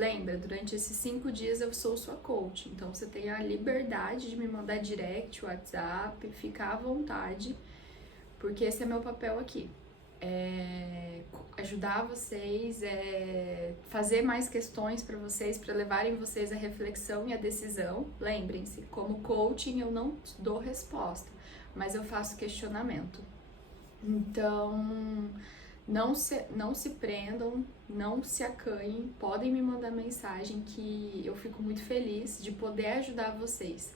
Lembra, durante esses 5 dias eu sou sua coach, então você tem a liberdade de me mandar direct, WhatsApp, ficar à vontade, porque esse é meu papel aqui. Ajudar vocês, fazer mais questões para vocês, para levarem vocês à reflexão e à decisão. Lembrem-se, como coaching eu não dou resposta, mas eu faço questionamento. Então, não se prendam, não se acanhem, podem me mandar mensagem que eu fico muito feliz de poder ajudar vocês.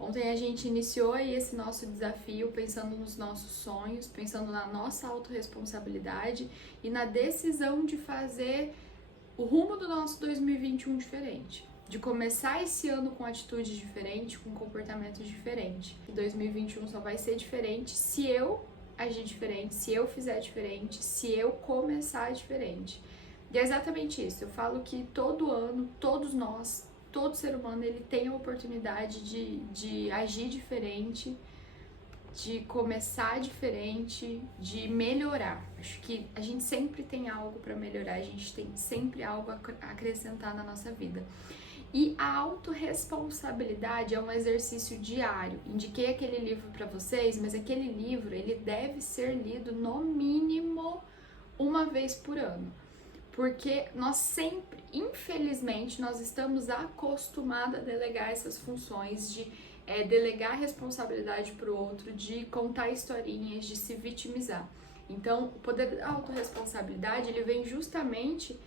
Ontem a gente iniciou aí esse nosso desafio pensando nos nossos sonhos, pensando na nossa autorresponsabilidade e na decisão de fazer o rumo do nosso 2021 diferente. De começar esse ano com atitudes diferentes, com comportamentos diferentes. E 2021 só vai ser diferente se eu agir diferente, se eu fizer diferente, se eu começar diferente. E é exatamente isso. Eu falo que todo ano, todos nós, todo ser humano, ele tem a oportunidade de agir diferente, de começar diferente, de melhorar. Acho que a gente sempre tem algo para melhorar, a gente tem sempre algo a acrescentar na nossa vida. E a autorresponsabilidade é um exercício diário. Indiquei aquele livro para vocês, mas aquele livro ele deve ser lido no mínimo uma vez por ano. Porque nós sempre, infelizmente, nós estamos acostumados a delegar essas funções de delegar responsabilidade para o outro, de contar historinhas, de se vitimizar. Então, o poder da autorresponsabilidade, ele vem justamente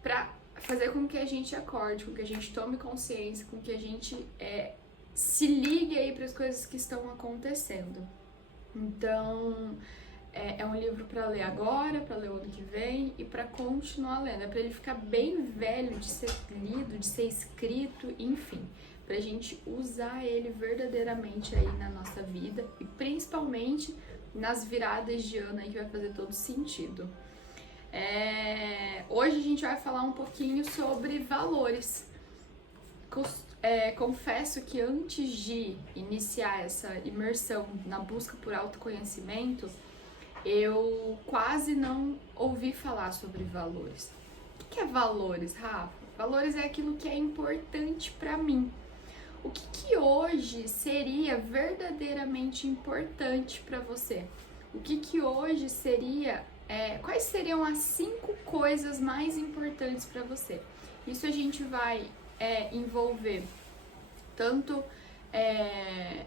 para fazer com que a gente acorde, com que a gente tome consciência, com que a gente se ligue aí para as coisas que estão acontecendo. Então, é um livro para ler agora, para ler o ano que vem e para continuar lendo. É para ele ficar bem velho de ser lido, de ser escrito, enfim, para a gente usar ele verdadeiramente aí na nossa vida e principalmente nas viradas de ano aí que vai fazer todo sentido. Hoje a gente vai falar um pouquinho sobre valores. Confesso que antes de iniciar essa imersão na busca por autoconhecimento, eu quase não ouvi falar sobre valores. O que é valores, Rafa? Valores é aquilo que é importante para mim. O que hoje seria verdadeiramente importante para você? O que hoje seria... quais seriam as 5 coisas mais importantes para você? Isso a gente vai envolver tanto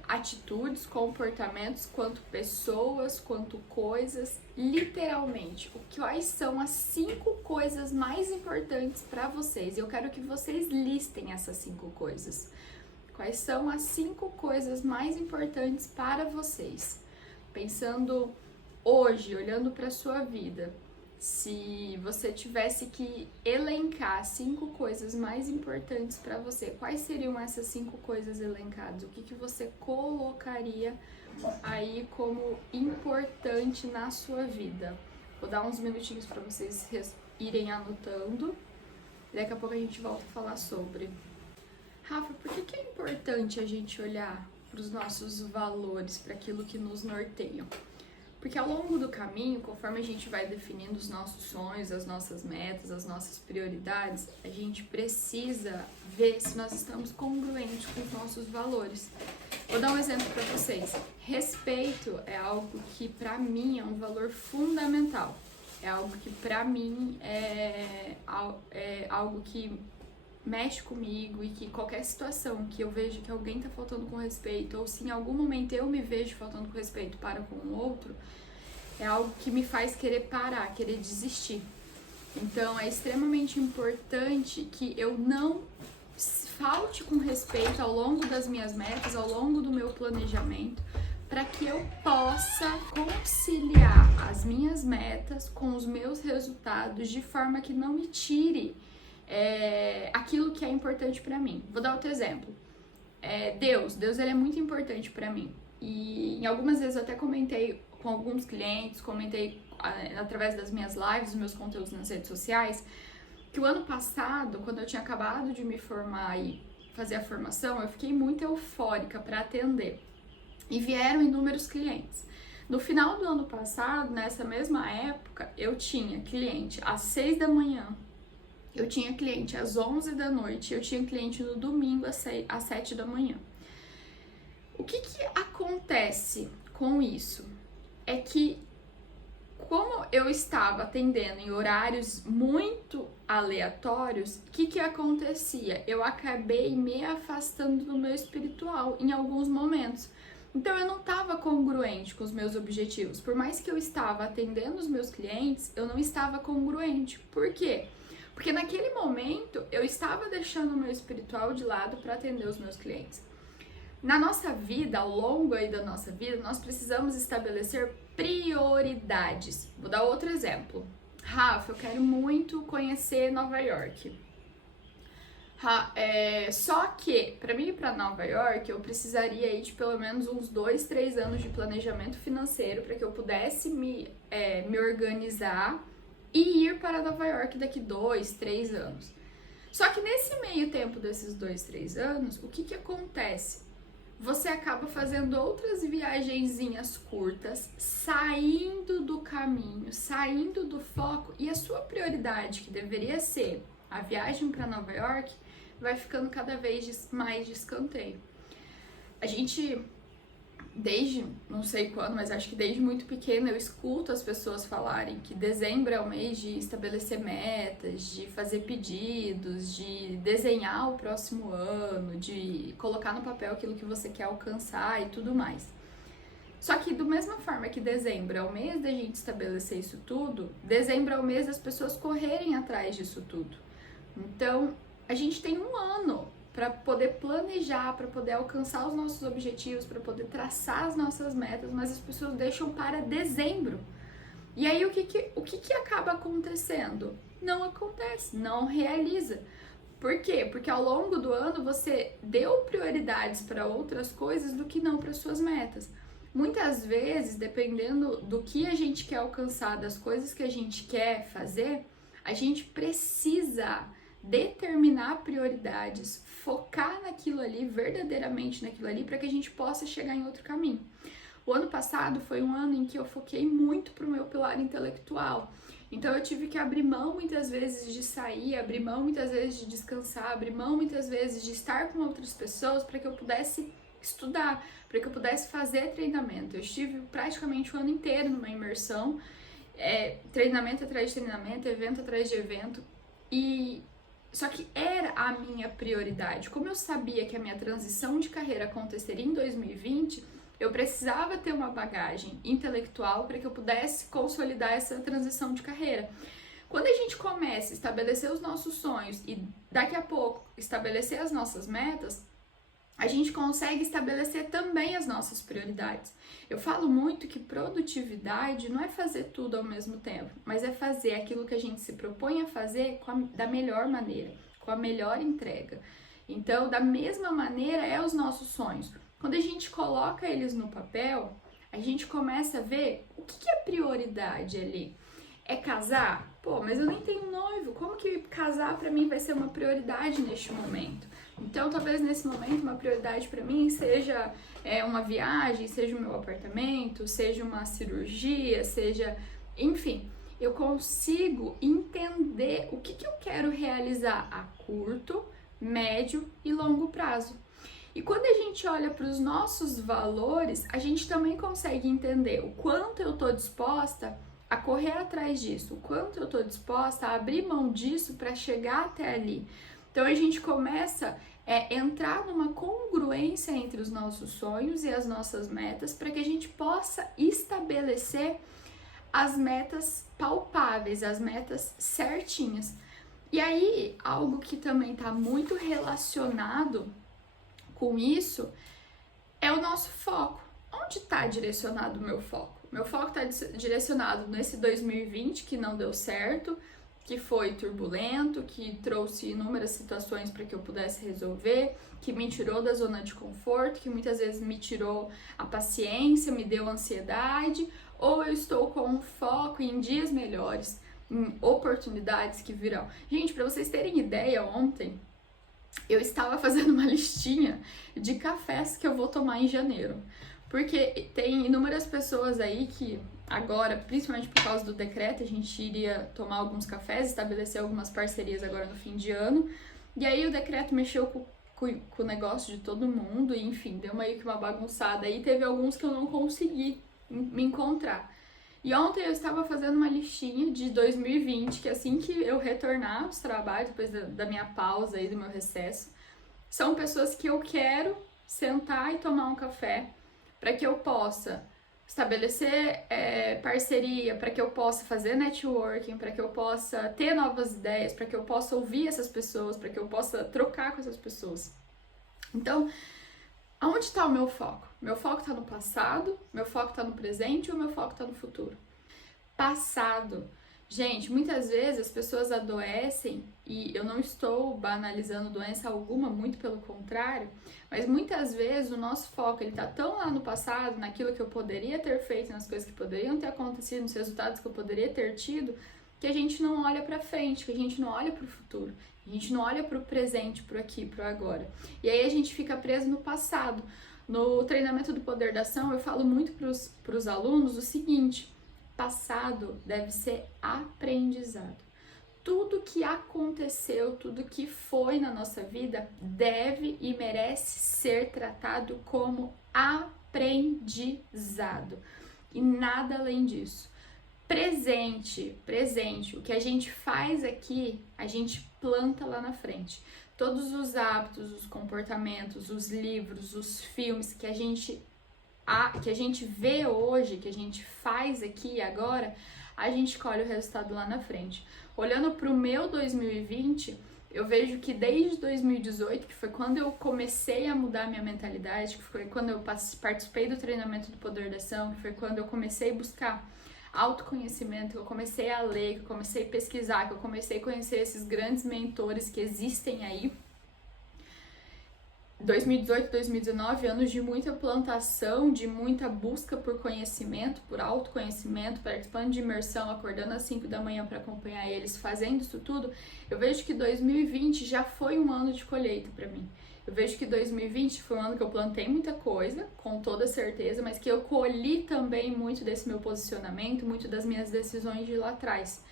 atitudes, comportamentos, quanto pessoas, quanto coisas, literalmente. Quais são as 5 coisas mais importantes para vocês? Eu quero que vocês listem essas 5 coisas. Quais são as 5 coisas mais importantes para vocês? Pensando hoje, olhando para a sua vida, se você tivesse que elencar 5 coisas mais importantes para você, quais seriam essas 5 coisas elencadas? O que você colocaria aí como importante na sua vida? Vou dar uns minutinhos para vocês irem anotando. Daqui a pouco a gente volta a falar sobre. Rafa, por que é importante a gente olhar para os nossos valores, para aquilo que nos norteia? Porque ao longo do caminho, conforme a gente vai definindo os nossos sonhos, as nossas metas, as nossas prioridades, a gente precisa ver se nós estamos congruentes com os nossos valores. Vou dar um exemplo para vocês. Respeito é algo que para mim é um valor fundamental. É algo que para mim é algo que mexe comigo e que qualquer situação que eu vejo que alguém tá faltando com respeito, ou se em algum momento eu me vejo faltando com respeito para com o outro, é algo que me faz querer parar, querer desistir. Então é extremamente importante que eu não falte com respeito ao longo das minhas metas, ao longo do meu planejamento, para que eu possa conciliar as minas metas com os meus resultados de forma que não me tire aquilo que é importante para mim. Vou dar outro exemplo. Deus ele é muito importante para mim. E em algumas vezes eu até comentei com alguns clientes, comentei através das minhas lives, dos meus conteúdos nas redes sociais, que o ano passado, quando eu tinha acabado de me formar e fazer a formação, eu fiquei muito eufórica para atender. E vieram inúmeros clientes. No final do ano passado, nessa mesma época, eu tinha cliente às 6 da manhã, eu tinha cliente às 11 da noite, eu tinha cliente no domingo às 7 da manhã. O que acontece com isso? É que, como eu estava atendendo em horários muito aleatórios, o que acontecia? Eu acabei me afastando do meu espiritual em alguns momentos. Então eu não estava congruente com os meus objetivos. Por mais que eu estava atendendo os meus clientes, eu não estava congruente. Por quê? Porque naquele momento eu estava deixando o meu espiritual de lado para atender os meus clientes. Na nossa vida, ao longo aí da nossa vida, nós precisamos estabelecer prioridades. Vou dar outro exemplo. Rafa, eu quero muito conhecer Nova York. Só que, para mim ir para Nova York, eu precisaria aí de pelo menos uns 2, 3 anos de planejamento financeiro para que eu pudesse me organizar e ir para Nova York daqui 2, 3 anos. Só que nesse meio tempo desses 2, 3 anos, o que acontece? Você acaba fazendo outras viagenzinhas curtas, saindo do caminho, saindo do foco, e a sua prioridade, que deveria ser a viagem para Nova York, vai ficando cada vez mais de escanteio. A gente, desde não sei quando, mas acho que desde muito pequena, eu escuto as pessoas falarem que dezembro é o mês de estabelecer metas, de fazer pedidos, de desenhar o próximo ano, de colocar no papel aquilo que você quer alcançar e tudo mais. Só que, da mesma forma que dezembro é o mês da gente estabelecer isso tudo, dezembro é o mês das pessoas correrem atrás disso tudo. Então, a gente tem um ano para poder planejar, para poder alcançar os nossos objetivos, para poder traçar as nossas metas, mas as pessoas deixam para dezembro. E aí, o que acaba acontecendo? Não acontece, não realiza. Por quê? Porque ao longo do ano você deu prioridades para outras coisas do que não para suas metas. Muitas vezes, dependendo do que a gente quer alcançar, das coisas que a gente quer fazer, a gente precisa determinar prioridades, focar naquilo ali, verdadeiramente naquilo ali, para que a gente possa chegar em outro caminho. O ano passado foi um ano em que eu foquei muito pro meu pilar intelectual. Então eu tive que abrir mão muitas vezes de sair, abrir mão muitas vezes de descansar, abrir mão muitas vezes de estar com outras pessoas para que eu pudesse estudar, para que eu pudesse fazer treinamento. Eu estive praticamente o ano inteiro numa imersão, treinamento atrás de treinamento, evento atrás de evento, e só que era a minha prioridade. Como eu sabia que a minha transição de carreira aconteceria em 2020, eu precisava ter uma bagagem intelectual para que eu pudesse consolidar essa transição de carreira. Quando a gente começa a estabelecer os nossos sonhos e daqui a pouco estabelecer as nossas metas, a gente consegue estabelecer também as nossas prioridades. Eu falo muito que produtividade não é fazer tudo ao mesmo tempo, mas é fazer aquilo que a gente se propõe a fazer da melhor maneira, com a melhor entrega. Então, da mesma maneira, os nossos sonhos. Quando a gente coloca eles no papel, a gente começa a ver o que é prioridade ali. É casar? Pô, mas eu nem tenho noivo. Como que casar pra mim vai ser uma prioridade neste momento? Então, talvez nesse momento uma prioridade para mim seja uma viagem, seja o meu apartamento, seja uma cirurgia, seja... Enfim, eu consigo entender o que eu quero realizar a curto, médio e longo prazo. E quando a gente olha para os nossos valores, a gente também consegue entender o quanto eu estou disposta a correr atrás disso, o quanto eu estou disposta a abrir mão disso para chegar até ali. Então a gente começa a entrar numa congruência entre os nossos sonhos e as nossas metas para que a gente possa estabelecer as metas palpáveis, as metas certinhas. E aí, algo que também está muito relacionado com isso é o nosso foco. Onde está direcionado o meu foco? Meu foco está direcionado nesse 2020 que não deu certo, que foi turbulento, que trouxe inúmeras situações para que eu pudesse resolver, que me tirou da zona de conforto, que muitas vezes me tirou a paciência, me deu ansiedade, ou eu estou com um foco em dias melhores, em oportunidades que virão. Gente, para vocês terem ideia, ontem eu estava fazendo uma listinha de cafés que eu vou tomar em janeiro. Porque tem inúmeras pessoas aí que agora, principalmente por causa do decreto, a gente iria tomar alguns cafés, estabelecer algumas parcerias agora no fim de ano. E aí o decreto mexeu com o negócio de todo mundo, e enfim, deu meio que uma bagunçada. E teve alguns que eu não consegui me encontrar. E ontem eu estava fazendo uma listinha de 2020, que assim que eu retornar aos trabalhos, depois da minha pausa e do meu recesso, são pessoas que eu quero sentar e tomar um café, para que eu possa estabelecer parceria, para que eu possa fazer networking, para que eu possa ter novas ideias, para que eu possa ouvir essas pessoas, para que eu possa trocar com essas pessoas. Então, aonde está o meu foco? Meu foco está no passado, meu foco está no presente ou meu foco está no futuro? Passado. Gente, muitas vezes as pessoas adoecem, e eu não estou banalizando doença alguma, muito pelo contrário, mas muitas vezes o nosso foco ele tá tão lá no passado, naquilo que eu poderia ter feito, nas coisas que poderiam ter acontecido, nos resultados que eu poderia ter tido, que a gente não olha pra frente, que a gente não olha pro futuro, a gente não olha pro presente, pro aqui, pro agora. E aí a gente fica preso no passado. No treinamento do Poder da Ação, eu falo muito pros alunos o seguinte: passado deve ser aprendizado. Tudo que aconteceu, tudo que foi na nossa vida deve e merece ser tratado como aprendizado. E nada além disso. Presente, o que a gente faz aqui, a gente planta lá na frente. Todos os hábitos, os comportamentos, os livros, os filmes que a gente vê hoje, que a gente faz aqui e agora, a gente colhe o resultado lá na frente. Olhando para o meu 2020, eu vejo que desde 2018, que foi quando eu comecei a mudar minha mentalidade, que foi quando eu participei do treinamento do Poder da Ação, que foi quando eu comecei a buscar autoconhecimento, que eu comecei a ler, que eu comecei a pesquisar, que eu comecei a conhecer esses grandes mentores que existem aí. 2018, 2019, anos de muita plantação, de muita busca por conhecimento, por autoconhecimento, participando de imersão, acordando às 5 da manhã para acompanhar eles, fazendo isso tudo. Eu vejo que 2020 já foi um ano de colheita para mim. Eu vejo que 2020 foi um ano que eu plantei muita coisa, com toda certeza, mas que eu colhi também muito desse meu posicionamento, muito das minhas decisões de lá atrás.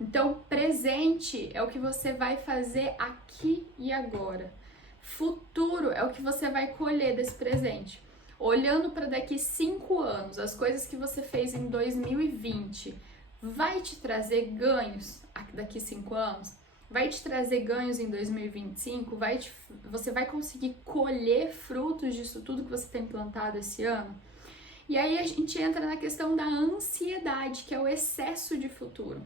Então, presente é o que você vai fazer aqui e agora. Futuro é o que você vai colher desse presente. Olhando para daqui 5 anos, as coisas que você fez em 2020, vai te trazer ganhos daqui 5 anos? Vai te trazer ganhos em 2025? Você vai conseguir colher frutos disso tudo que você tem plantado esse ano? E aí a gente entra na questão da ansiedade, que é o excesso de futuro.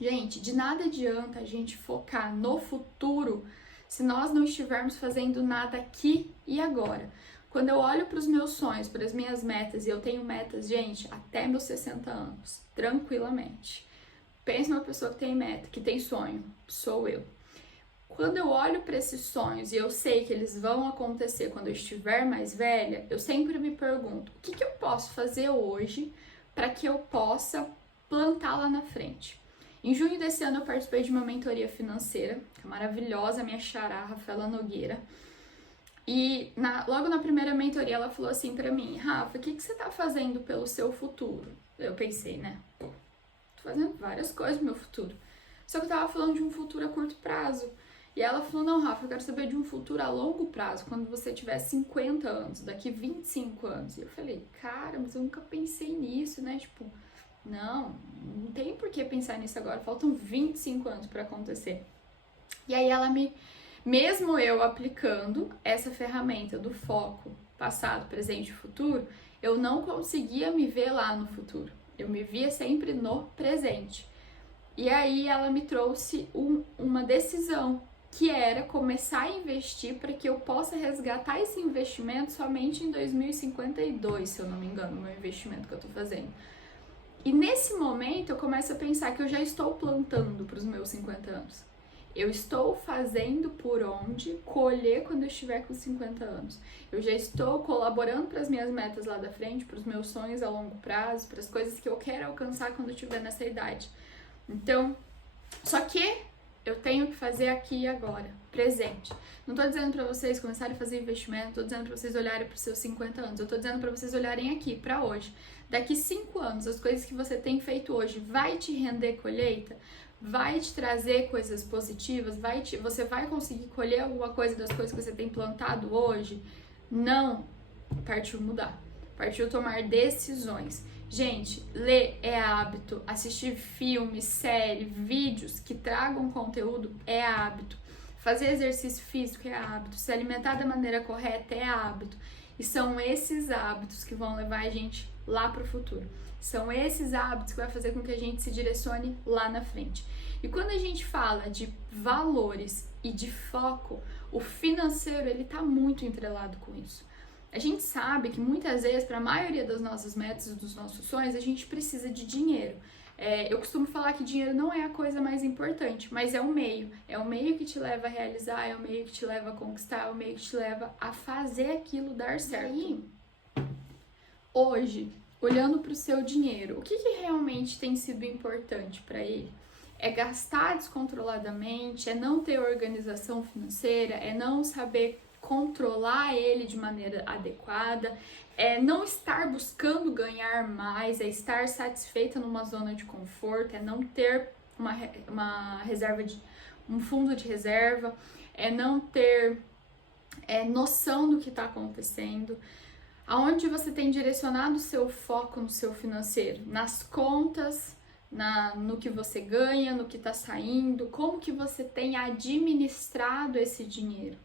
Gente, de nada adianta a gente focar no futuro se nós não estivermos fazendo nada aqui e agora. Quando eu olho para os meus sonhos, para as minhas metas, e eu tenho metas, gente, até meus 60 anos, tranquilamente. Pensa numa pessoa que tem meta, que tem sonho, sou eu. Quando eu olho para esses sonhos e eu sei que eles vão acontecer quando eu estiver mais velha, eu sempre me pergunto, o que eu posso fazer hoje para que eu possa plantar lá na frente? Em junho desse ano eu participei de uma mentoria financeira, que é maravilhosa, minha xará, Rafaela Nogueira. E logo na primeira mentoria ela falou assim pra mim: Rafa, o que você tá fazendo pelo seu futuro? Eu pensei, né? Tô fazendo várias coisas pro meu futuro. Só que eu tava falando de um futuro a curto prazo. E ela falou: não, Rafa, eu quero saber de um futuro a longo prazo, quando você tiver 50 anos, daqui 25 anos. E eu falei, cara, mas eu nunca pensei nisso, né? Tipo, não tem por que pensar nisso agora, faltam 25 anos para acontecer. E aí ela mesmo eu aplicando essa ferramenta do foco, passado, presente e futuro, eu não conseguia me ver lá no futuro. Eu me via sempre no presente. E aí ela me trouxe uma decisão, que era começar a investir para que eu possa resgatar esse investimento somente em 2052, se eu não me engano, o meu investimento que eu tô fazendo. E nesse momento eu começo a pensar que eu já estou plantando para os meus 50 anos. Eu estou fazendo por onde colher quando eu estiver com 50 anos. Eu já estou colaborando para as minhas metas lá da frente, para os meus sonhos a longo prazo, para as coisas que eu quero alcançar quando eu estiver nessa idade. Então, só que eu tenho que fazer aqui e agora, presente. Não tô dizendo para vocês começarem a fazer investimento, tô dizendo para vocês olharem para os seus 50 anos, eu tô dizendo para vocês olharem aqui, para hoje. Daqui 5 anos, as coisas que você tem feito hoje vai te render colheita? Vai te trazer coisas positivas? Você vai conseguir colher alguma coisa das coisas que você tem plantado hoje? Não. Partiu mudar. Partiu tomar decisões. Gente, ler é hábito, assistir filmes, séries, vídeos que tragam conteúdo é hábito, fazer exercício físico é hábito, se alimentar da maneira correta é hábito. E são esses hábitos que vão levar a gente lá para o futuro. São esses hábitos que vai fazer com que a gente se direcione lá na frente. E quando a gente fala de valores e de foco, o financeiro ele está muito entrelado com isso. A gente sabe que muitas vezes, para a maioria das nossas metas e dos nossos sonhos, a gente precisa de dinheiro. Eu costumo falar que dinheiro não é a coisa mais importante, mas é o meio. É o meio que te leva a realizar, é o meio que te leva a conquistar, é o meio que te leva a fazer aquilo dar certo. E aí, hoje, olhando para o seu dinheiro, o que realmente tem sido importante para ele? É gastar descontroladamente, é não ter organização financeira, é não saber controlar ele de maneira adequada, é não estar buscando ganhar mais, é estar satisfeita numa zona de conforto, é não ter uma reserva um fundo de reserva, é não ter noção do que está acontecendo. Aonde você tem direcionado o seu foco no seu financeiro? Nas contas, no que você ganha, no que está saindo, como que você tem administrado esse dinheiro?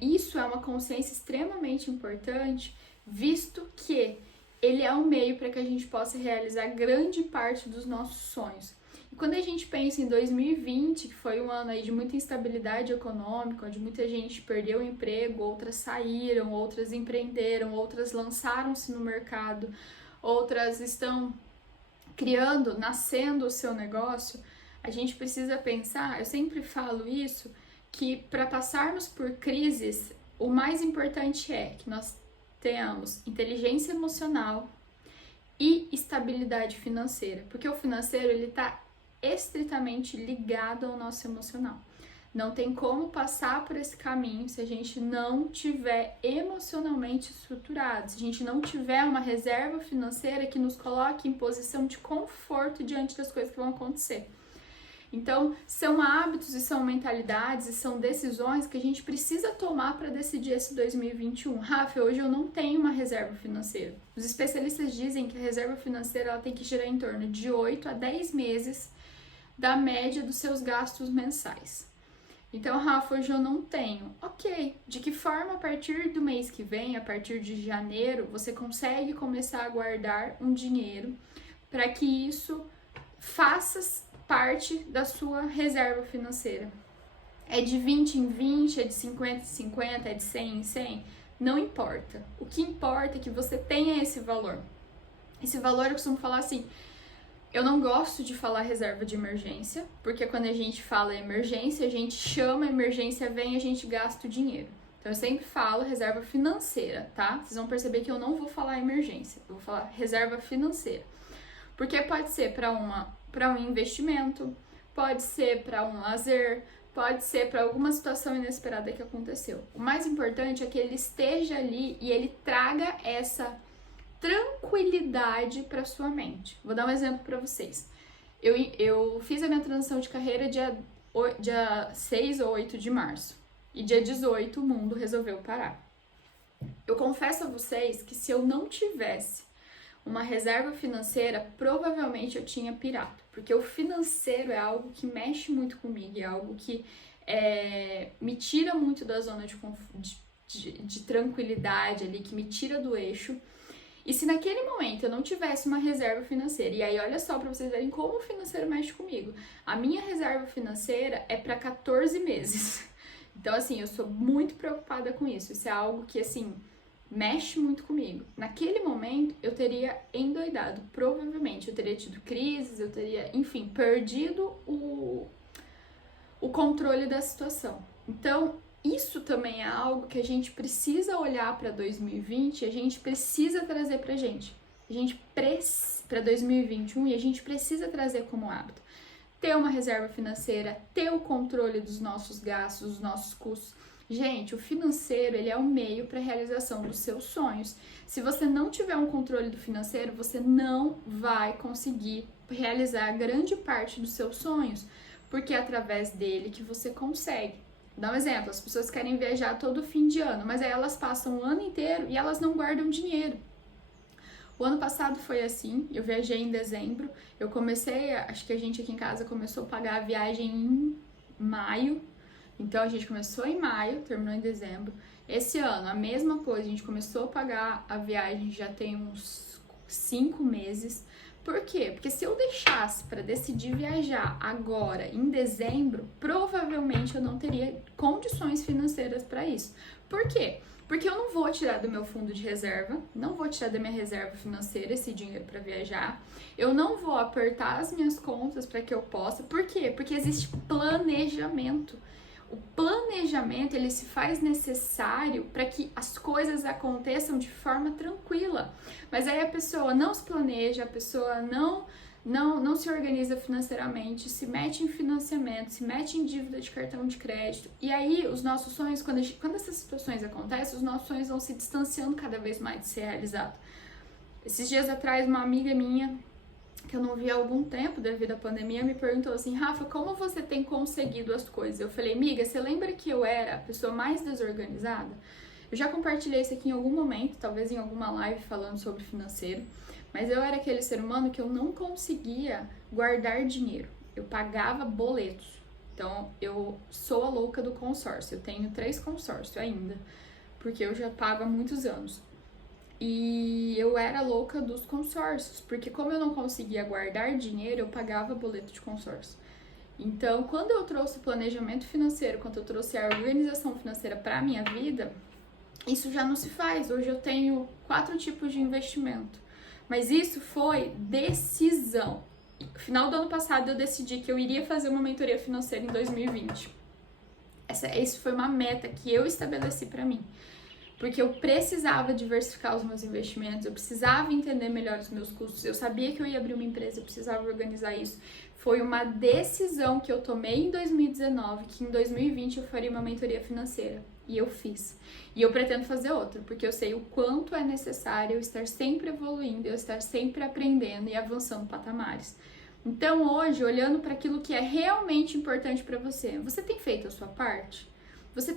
Isso é uma consciência extremamente importante, visto que ele é um meio para que a gente possa realizar grande parte dos nossos sonhos. E quando a gente pensa em 2020, que foi um ano aí de muita instabilidade econômica, onde muita gente perdeu o emprego, outras saíram, outras empreenderam, outras lançaram-se no mercado, outras estão nascendo o seu negócio, a gente precisa pensar, eu sempre falo isso, que para passarmos por crises, o mais importante é que nós tenhamos inteligência emocional e estabilidade financeira, porque o financeiro ele está estritamente ligado ao nosso emocional. Não tem como passar por esse caminho se a gente não tiver emocionalmente estruturado, se a gente não tiver uma reserva financeira que nos coloque em posição de conforto diante das coisas que vão acontecer. Então, são hábitos e são mentalidades e são decisões que a gente precisa tomar para decidir esse 2021. Rafa, hoje eu não tenho uma reserva financeira. Os especialistas dizem que a reserva financeira ela tem que girar em torno de 8 a 10 meses da média dos seus gastos mensais. Então, Rafa, hoje eu não tenho. Ok, de que forma a partir do mês que vem, a partir de janeiro, você consegue começar a guardar um dinheiro para que isso faça parte da sua reserva financeira? É de 20 em 20, é de 50 em 50, é de 100 em 100? Não importa. O que importa é que você tenha esse valor. Esse valor eu costumo falar assim, eu não gosto de falar reserva de emergência, porque quando a gente fala emergência, a gente chama, a emergência vem e a gente gasta o dinheiro. Então eu sempre falo reserva financeira, tá? Vocês vão perceber que eu não vou falar emergência, eu vou falar reserva financeira. Porque pode ser para um investimento, pode ser para um lazer, pode ser para alguma situação inesperada que aconteceu. O mais importante é que ele esteja ali e ele traga essa tranquilidade para sua mente. Vou dar um exemplo para vocês. Eu fiz a minha transição de carreira dia 6 ou 8 de março. E dia 18 o mundo resolveu parar. Eu confesso a vocês que se eu não tivesse uma reserva financeira, provavelmente eu tinha pirado. Porque o financeiro é algo que mexe muito comigo, é algo que me tira muito da zona de tranquilidade ali, que me tira do eixo. E se naquele momento eu não tivesse uma reserva financeira, e aí olha só para vocês verem como o financeiro mexe comigo. A minha reserva financeira é para 14 meses. Então assim, eu sou muito preocupada com isso. Isso é algo que assim mexe muito comigo. Naquele momento eu teria endoidado, provavelmente eu teria tido crises, eu teria, enfim, perdido o controle da situação. Então, isso também é algo que a gente precisa olhar para 2020, a gente precisa trazer pra gente. A gente para 2021 e a gente precisa trazer como hábito. ter uma reserva financeira, ter o controle dos nossos gastos, dos nossos custos. Gente, o financeiro, ele é o meio para a realização dos seus sonhos. Se você não tiver um controle do financeiro, você não vai conseguir realizar grande parte dos seus sonhos, porque é através dele que você consegue. Dá um exemplo, as pessoas querem viajar todo fim de ano, mas aí elas passam o ano inteiro e elas não guardam dinheiro. O ano passado foi assim, eu viajei em dezembro, eu comecei, acho que a gente aqui em casa começou a pagar a viagem em maio, então a gente começou em maio, terminou em dezembro. Esse ano, a mesma coisa, a gente começou a pagar a viagem já tem uns 5 meses. Por quê? Porque se eu deixasse para decidir viajar agora, em dezembro, provavelmente eu não teria condições financeiras para isso. Por quê? Porque eu não vou tirar do meu fundo de reserva, não vou tirar da minha reserva financeira esse dinheiro para viajar, eu não vou apertar as minhas contas para que eu possa. Por quê? Porque existe planejamento. O planejamento, ele se faz necessário para que as coisas aconteçam de forma tranquila. Mas aí a pessoa não se planeja, a pessoa não se organiza financeiramente, se mete em financiamento, se mete em dívida de cartão de crédito. E aí os nossos sonhos, quando essas situações acontecem, os nossos sonhos vão se distanciando cada vez mais de ser realizados. Esses dias atrás, uma amiga minha, que eu não vi há algum tempo devido à pandemia, me perguntou assim: Rafa, como você tem conseguido as coisas? Eu falei: amiga, você lembra que eu era a pessoa mais desorganizada? Eu já compartilhei isso aqui em algum momento, talvez em alguma live falando sobre financeiro, mas eu era aquele ser humano que eu não conseguia guardar dinheiro. Eu pagava boletos. Então, eu sou a louca do consórcio. Eu tenho 3 consórcios ainda, porque eu já pago há muitos anos. E eu era louca dos consórcios, porque como eu não conseguia guardar dinheiro, eu pagava boleto de consórcio. Então, quando eu trouxe o planejamento financeiro, quando eu trouxe a organização financeira para a minha vida, isso já não se faz. Hoje eu tenho 4 tipos de investimento. Mas isso foi decisão. No final do ano passado eu decidi que eu iria fazer uma mentoria financeira em 2020. Essa foi uma meta que eu estabeleci para mim. Porque eu precisava diversificar os meus investimentos, eu precisava entender melhor os meus custos, eu sabia que eu ia abrir uma empresa, eu precisava organizar isso. Foi uma decisão que eu tomei em 2019, que em 2020 eu faria uma mentoria financeira. E eu fiz. E eu pretendo fazer outra, porque eu sei o quanto é necessário eu estar sempre evoluindo, eu estar sempre aprendendo e avançando patamares. Então hoje, olhando para aquilo que é realmente importante para você, você tem feito a sua parte? Você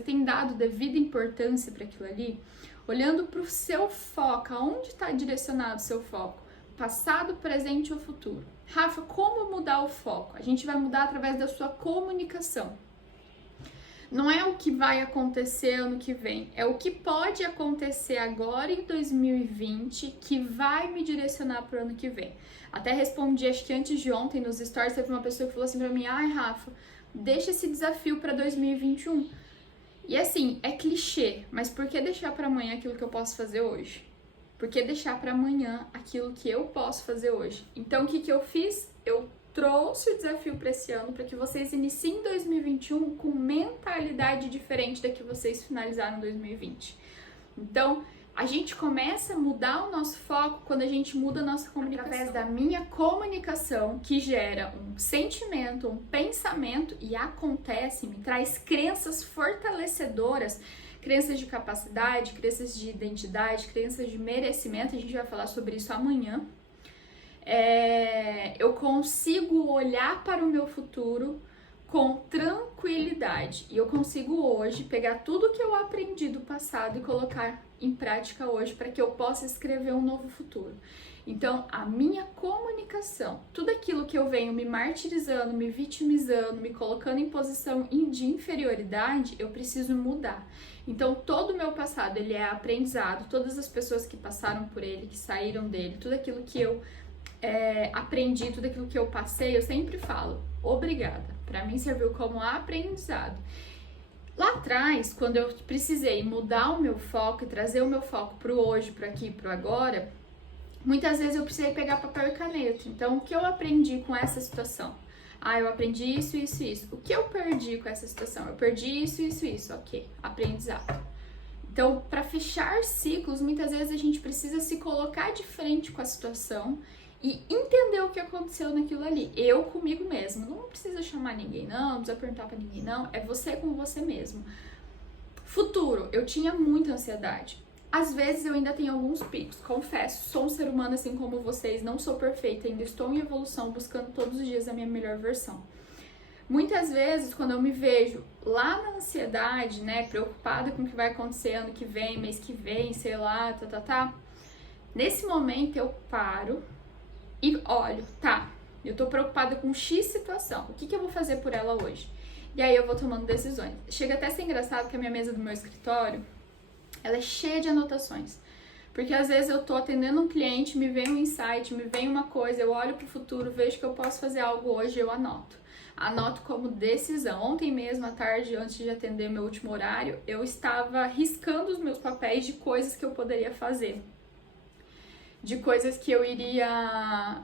tem dado devida importância para aquilo ali? Olhando para o seu foco, aonde está direcionado o seu foco? Passado, presente ou futuro? Rafa, como mudar o foco? A gente vai mudar através da sua comunicação. Não é o que vai acontecer ano que vem, é o que pode acontecer agora em 2020 que vai me direcionar para o ano que vem. Até respondi, acho que antes de ontem, nos stories, teve uma pessoa que falou assim para mim: ai, Rafa, deixa esse desafio para 2021. E assim, é clichê, mas por que deixar para amanhã aquilo que eu posso fazer hoje? Por que deixar para amanhã aquilo que eu posso fazer hoje? Então, o que eu fiz? Eu trouxe o desafio para esse ano, para que vocês iniciem 2021 com mentalidade diferente da que vocês finalizaram 2020. Então, a gente começa a mudar o nosso foco quando a gente muda a nossa comunicação. Através da minha comunicação, que gera um sentimento, um pensamento e acontece, me traz crenças fortalecedoras, crenças de capacidade, crenças de identidade, crenças de merecimento. A gente vai falar sobre isso amanhã. Eu consigo olhar para o meu futuro com tranquilidade. E eu consigo hoje pegar tudo que eu aprendi do passado e colocar em prática hoje para que eu possa escrever um novo futuro. Então, a minha comunicação, tudo aquilo que eu venho me martirizando, me vitimizando, me colocando em posição de inferioridade, eu preciso mudar. Então, todo o meu passado, ele é aprendizado, todas as pessoas que passaram por ele, que saíram dele, tudo aquilo que eu aprendi, tudo aquilo que eu passei, eu sempre falo, obrigada. Para mim serviu como aprendizado. Lá atrás, quando eu precisei mudar o meu foco e trazer o meu foco para o hoje, para aqui, para o agora, muitas vezes eu precisei pegar papel e caneta. Então, o que eu aprendi com essa situação? Eu aprendi isso, isso, isso. O que eu perdi com essa situação? Eu perdi isso, isso, isso. Ok, aprendizado. Então, para fechar ciclos, muitas vezes a gente precisa se colocar de frente com a situação e entender o que aconteceu naquilo ali. Eu comigo mesmo. Não precisa chamar ninguém, não precisa perguntar pra ninguém, não. É você com você mesmo. Futuro, eu tinha muita ansiedade. Às vezes eu ainda tenho alguns picos, confesso. Sou um ser humano assim como vocês, não sou perfeita, ainda estou em evolução, buscando todos os dias a minha melhor versão. Muitas vezes, quando eu me vejo lá na ansiedade, né, preocupada com o que vai acontecer ano que vem, mês que vem, sei lá, nesse momento eu paro e olho, tá, eu tô preocupada com X situação, o que eu vou fazer por ela hoje? E aí eu vou tomando decisões. Chega até a ser engraçado que a minha mesa do meu escritório, ela é cheia de anotações. Porque às vezes eu tô atendendo um cliente, me vem um insight, me vem uma coisa, eu olho pro futuro, vejo que eu posso fazer algo hoje, eu anoto. Anoto como decisão. Ontem mesmo, à tarde, antes de atender meu último horário, eu estava riscando os meus papéis de coisas que eu poderia fazer. De coisas que eu iria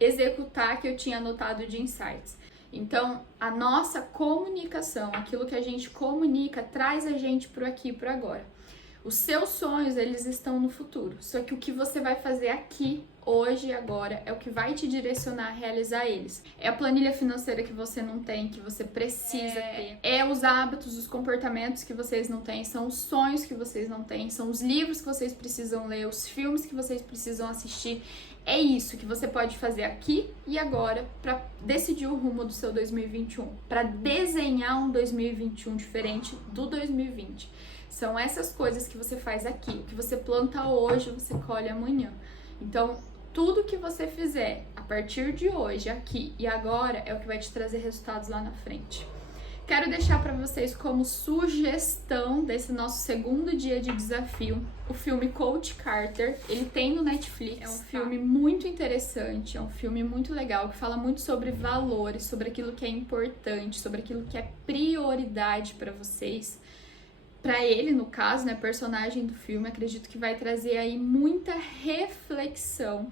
executar, que eu tinha anotado de insights. Então, a nossa comunicação, aquilo que a gente comunica, traz a gente pro aqui e pro agora. Os seus sonhos, eles estão no futuro. Só que o que você vai fazer aqui, hoje e agora, é o que vai te direcionar a realizar eles. É a planilha financeira que você não tem, que você precisa ter. É os hábitos, os comportamentos que vocês não têm, são os sonhos que vocês não têm, são os livros que vocês precisam ler, os filmes que vocês precisam assistir. É isso que você pode fazer aqui e agora para decidir o rumo do seu 2021, para desenhar um 2021 diferente do 2020. São essas coisas que você faz aqui. O que você planta hoje, você colhe amanhã. Então, tudo que você fizer a partir de hoje, aqui e agora, é o que vai te trazer resultados lá na frente. Quero deixar para vocês como sugestão desse nosso segundo dia de desafio o filme Coach Carter. Ele tem no Netflix. É um filme muito interessante, é um filme muito legal, que fala muito sobre valores, sobre aquilo que é importante, sobre aquilo que é prioridade para vocês. Para ele, no caso, né, personagem do filme, acredito que vai trazer aí muita reflexão.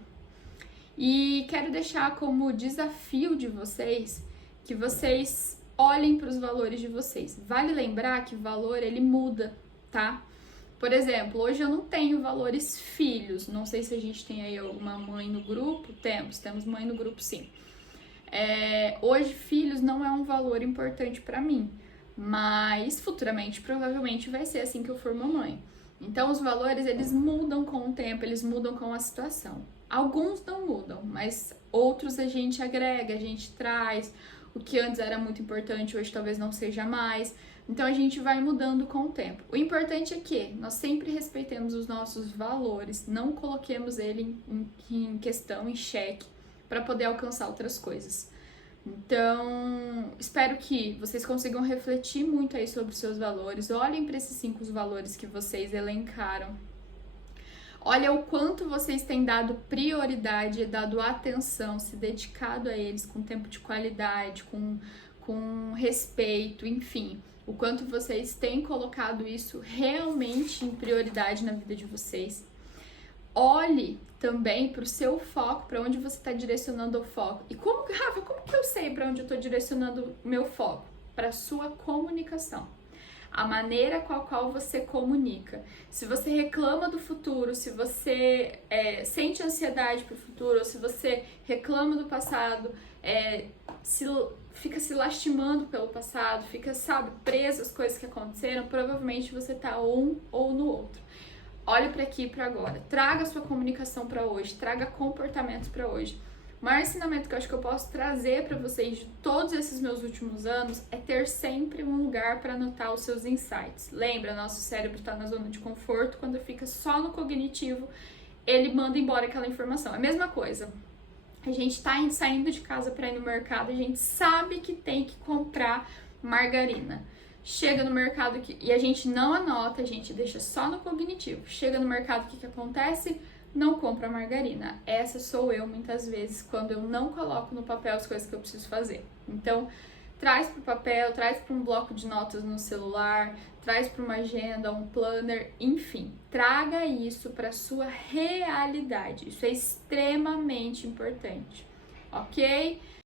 E quero deixar como desafio de vocês que vocês olhem para os valores de vocês. Vale lembrar que valor, ele muda, tá? Por exemplo, hoje eu não tenho valores filhos. Não sei se a gente tem aí alguma mãe no grupo. Temos mãe no grupo, sim. Hoje, filhos não é um valor importante para mim. Mas futuramente, provavelmente, vai ser assim que eu for mamãe. Então, os valores, eles mudam com o tempo, eles mudam com a situação. Alguns não mudam, mas outros a gente agrega, a gente traz. O que antes era muito importante, hoje talvez não seja mais. Então, a gente vai mudando com o tempo. O importante é que nós sempre respeitemos os nossos valores, não coloquemos ele em questão, em xeque, para poder alcançar outras coisas. Então, espero que vocês consigam refletir muito aí sobre os seus valores. Olhem para esses 5 valores que vocês elencaram. Olha o quanto vocês têm dado prioridade, dado atenção, se dedicado a eles com tempo de qualidade, com respeito, enfim. O quanto vocês têm colocado isso realmente em prioridade na vida de vocês. Olhe também para o seu foco, para onde você está direcionando o foco. E Rafa, como que eu sei para onde eu estou direcionando o meu foco? Para a sua comunicação. A maneira com a qual você comunica. Se você reclama do futuro, se você sente ansiedade para o futuro, ou se você reclama do passado, fica se lastimando pelo passado, fica, preso às coisas que aconteceram, provavelmente você está um ou no outro. Olhe para aqui e para agora. Traga sua comunicação para hoje. Traga comportamentos para hoje. O maior ensinamento que eu acho que eu posso trazer para vocês de todos esses meus últimos anos é ter sempre um lugar para anotar os seus insights. Lembra, nosso cérebro está na zona de conforto. Quando fica só no cognitivo, ele manda embora aquela informação. É a mesma coisa. A gente está saindo de casa para ir no mercado, a gente sabe que tem que comprar margarina. Chega no mercado e a gente não anota, a gente deixa só no cognitivo. Chega no mercado, o que acontece? Não compra margarina. Essa sou eu muitas vezes, quando eu não coloco no papel as coisas que eu preciso fazer. Então, traz para o papel, traz para um bloco de notas no celular, traz para uma agenda, um planner, enfim. Traga isso para a sua realidade. Isso é extremamente importante, ok?